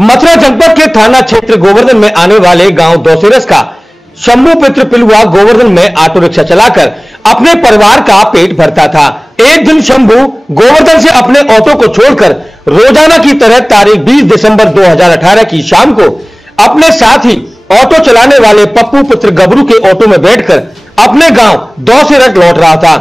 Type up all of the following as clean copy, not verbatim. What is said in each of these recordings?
मथुरा जनपद के थाना क्षेत्र गोवर्धन में आने वाले गांव दौसेरस का शंभू पुत्र पिलुआ गोवर्धन में ऑटो रिक्शा चलाकर अपने परिवार का पेट भरता था। एक दिन शंभू गोवर्धन से अपने ऑटो को छोड़कर रोजाना की तरह तारीख 20 दिसंबर 2018 की शाम को अपने साथ ही ऑटो चलाने वाले पप्पू पुत्र गबरू के ऑटो में बैठकर अपने गांव दौसेरस लौट रहा था।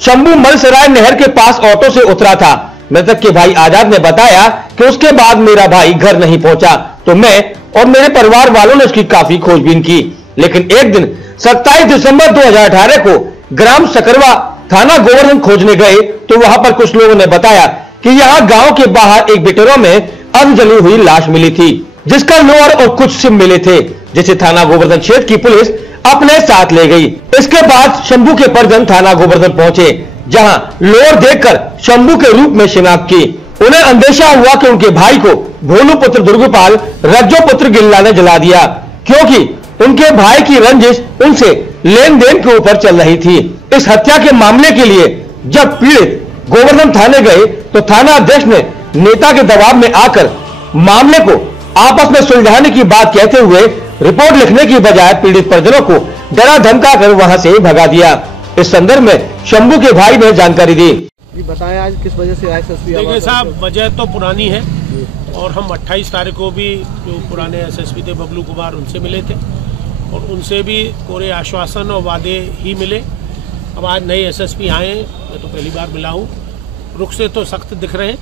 शंभू मलसराय नहर के पास ऑटो से उतरा था। मृतक के भाई आजाद ने बताया कि उसके बाद मेरा भाई घर नहीं पहुंचा तो मैं और मेरे परिवार वालों ने उसकी काफी खोजबीन की, लेकिन एक दिन 27 दिसंबर 2018 को ग्राम सकरवा थाना गोवर्धन खोजने गए तो वहां पर कुछ लोगों ने बताया कि यहां गांव के बाहर एक बिटोरा में अध जली हुई लाश मिली थी, जिसका लोअर और कुछ सिम मिले थे, जिसे थाना गोवर्धन क्षेत्र की पुलिस अपने साथ ले गई। इसके बाद शंभू के परिजन थाना गोवर्धन पहुंचे, जहां लोअर देखकर शंभू के रूप में शिनाख्त की। उन्हें अंदेशा हुआ कि उनके भाई को भोलू पुत्र दुर्गपाल रज्जो पुत्र गिल्ला ने जला दिया, क्योंकि उनके भाई की रंजिश उनसे लेन देन के ऊपर चल रही थी। इस हत्या के मामले के लिए जब पीड़ित गोवर्धन थाने गए तो थाना अध्यक्ष ने नेता के दबाव में आकर मामले को आपस में सुलझाने की बात कहते हुए रिपोर्ट लिखने की बजाय पीड़ित परिजनों को डरा धमका कर वहां से भगा दिया। इस संदर्भ में शंभू के भाई ने जानकारी दी। बताएं आज किस वजह से एसएसपी? देखिए साहब, वजह तो पुरानी है और हम 28 तारीख को भी जो पुराने एसएसपी थे बबलू कुमार, उनसे मिले थे और उनसे भी पूरे आश्वासन और वादे ही मिले। अब आज नए एसएसपी आए, मैं तो पहली बार मिला हूँ। रुख से तो सख्त दिख रहे हैं,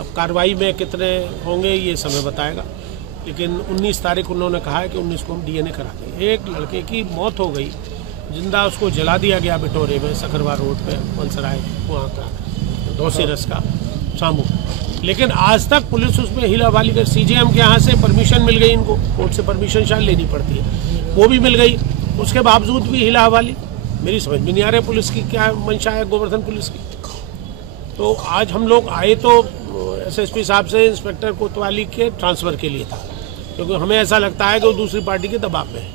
अब कार्रवाई में कितने होंगे ये समय बताएगा, लेकिन 19 तारीख उन्होंने कहा है कि 19 को हम डीएनए करा देंगे। एक लड़के की मौत हो गई, जिंदा उसको जला दिया गया बिटोरे में, सकरवा रोड पे मलसराय वहाँ का दौसेरस का सामू, लेकिन आज तक पुलिस उसमें हिलावाली कर सीजेएम के यहाँ से परमिशन मिल गई, इनको कोर्ट से परमिशन शायद लेनी पड़ती है, वो भी मिल गई, उसके बावजूद भी हिलावाली। मेरी समझ में नहीं आ रहा है पुलिस की क्या मंशा है, गोवर्धन पुलिस की। तो आज हम लोग आए तो एसएसपी साहब से इंस्पेक्टर कोतवाली के ट्रांसफर के लिए था, क्योंकि हमें ऐसा लगता है कि वो दूसरी पार्टी के दबाव में है,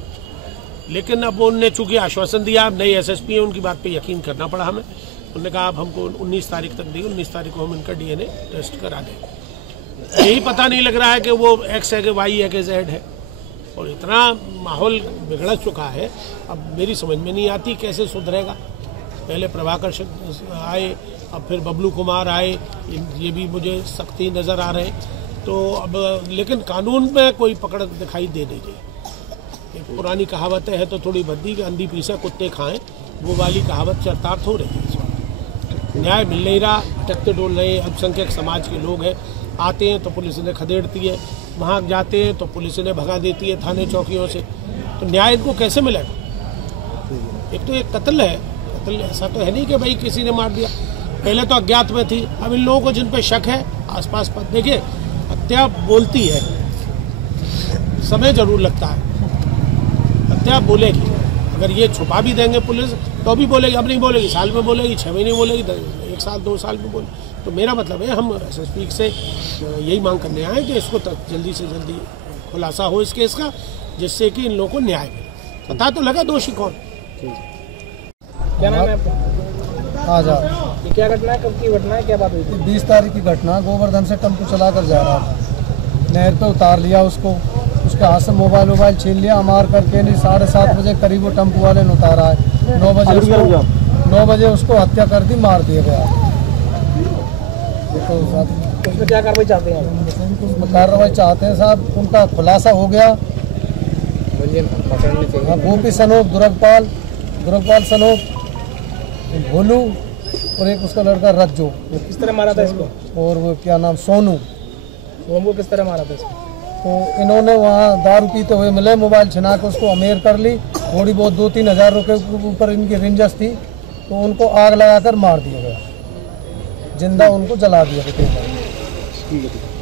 लेकिन अब उन्होंने चूंकि आश्वासन दिया, अब नई एसएसपी है, उनकी बात पे यकीन करना पड़ा हमें। उन्होंने कहा अब हमको 19 तारीख तक दी, 19 तारीख को हम इनका डीएनए टेस्ट करा देंगे। यही पता नहीं लग रहा है कि वो एक्स है कि वाई है कि जेड है, और इतना माहौल बिगड़ चुका है, अब मेरी समझ में नहीं आती कैसे सुधरेगा। पहले प्रभाकर आए, अब फिर बबलू कुमार आए, ये भी मुझे सख्ती नज़र आ रहे हैं। तो अब लेकिन कानून में कोई पकड़ दिखाई दे नहीं रही। एक पुरानी कहावत है तो थोड़ी बद्दी कि अंधी पीछे कुत्ते खाएं, वो वाली कहावत चरितार्थ हो रही है। न्याय मिल नहीं रहा, अटकते डोल रहे अल्पसंख्यक समाज के लोग हैं, आते हैं तो पुलिस इन्हें खदेड़ती है, वहाँ जाते हैं तो पुलिस इन्हें भगा देती है थाने चौकियों से, तो न्याय इनको कैसे मिलेगा? एक तो एक कत्ल है, कत्ल ऐसा तो है नहीं कि भाई किसी ने मार दिया, पहले तो अज्ञात में थी, अब इन लोगों को जिन पे शक है आसपास पर, देखिए हत्या बोलती है, समय जरूर लगता है, हत्या बोलेगी, अगर ये छुपा भी देंगे पुलिस तो भी बोलेगी, अब नहीं बोलेगी, साल में बोलेगी, 6 महीने बोलेगी, 1 साल 2 साल में बोलेगी। तो मेरा मतलब है हम एसएसपी से यही मांग करने आए कि इसको जल्दी से जल्दी खुलासा हो इस केस का, जिससे कि इन लोगों को न्याय मिले, पता तो लगा दोषी कौन। क्या नाम है आपका? आजाद। ये क्या घटना है, कब की घटना है, क्या बात हुई थी? 20 तारीख की घटना, गोवर्धन से टेम्पो चलाकर जा रहा था, नहर पे उतार लिया उसको, उसके हाथ से मोबाइल छीन लिया, मार करके नहीं 7:30 बजे करीब वो टेम्पो वाले ने उतारा है, 9 बजे उसको हत्या कर दी, मार दिया गया। तो उसमें क्या कार्रवाई चाहते हैं? उसमें कार्रवाई चाहते हैं साहब, उनका खुलासा हो गया। गोपी सनोप, दुर्गपाल सनोप, भोलू और एक उसका लड़का रज्जो। किस तरह मारा था इसको? और वो क्या नाम, सोनू, वो किस तरह मारा था इसको? तो इन्होंने वहाँ दारू पीते हुए मिले, मोबाइल छिना के उसको अमेर कर ली, थोड़ी बहुत 2-3 हज़ार रुपये के ऊपर इनकी रिंजस थी, तो उनको आग लगाकर मार दिया गया, जिंदा उनको जला दिया गया।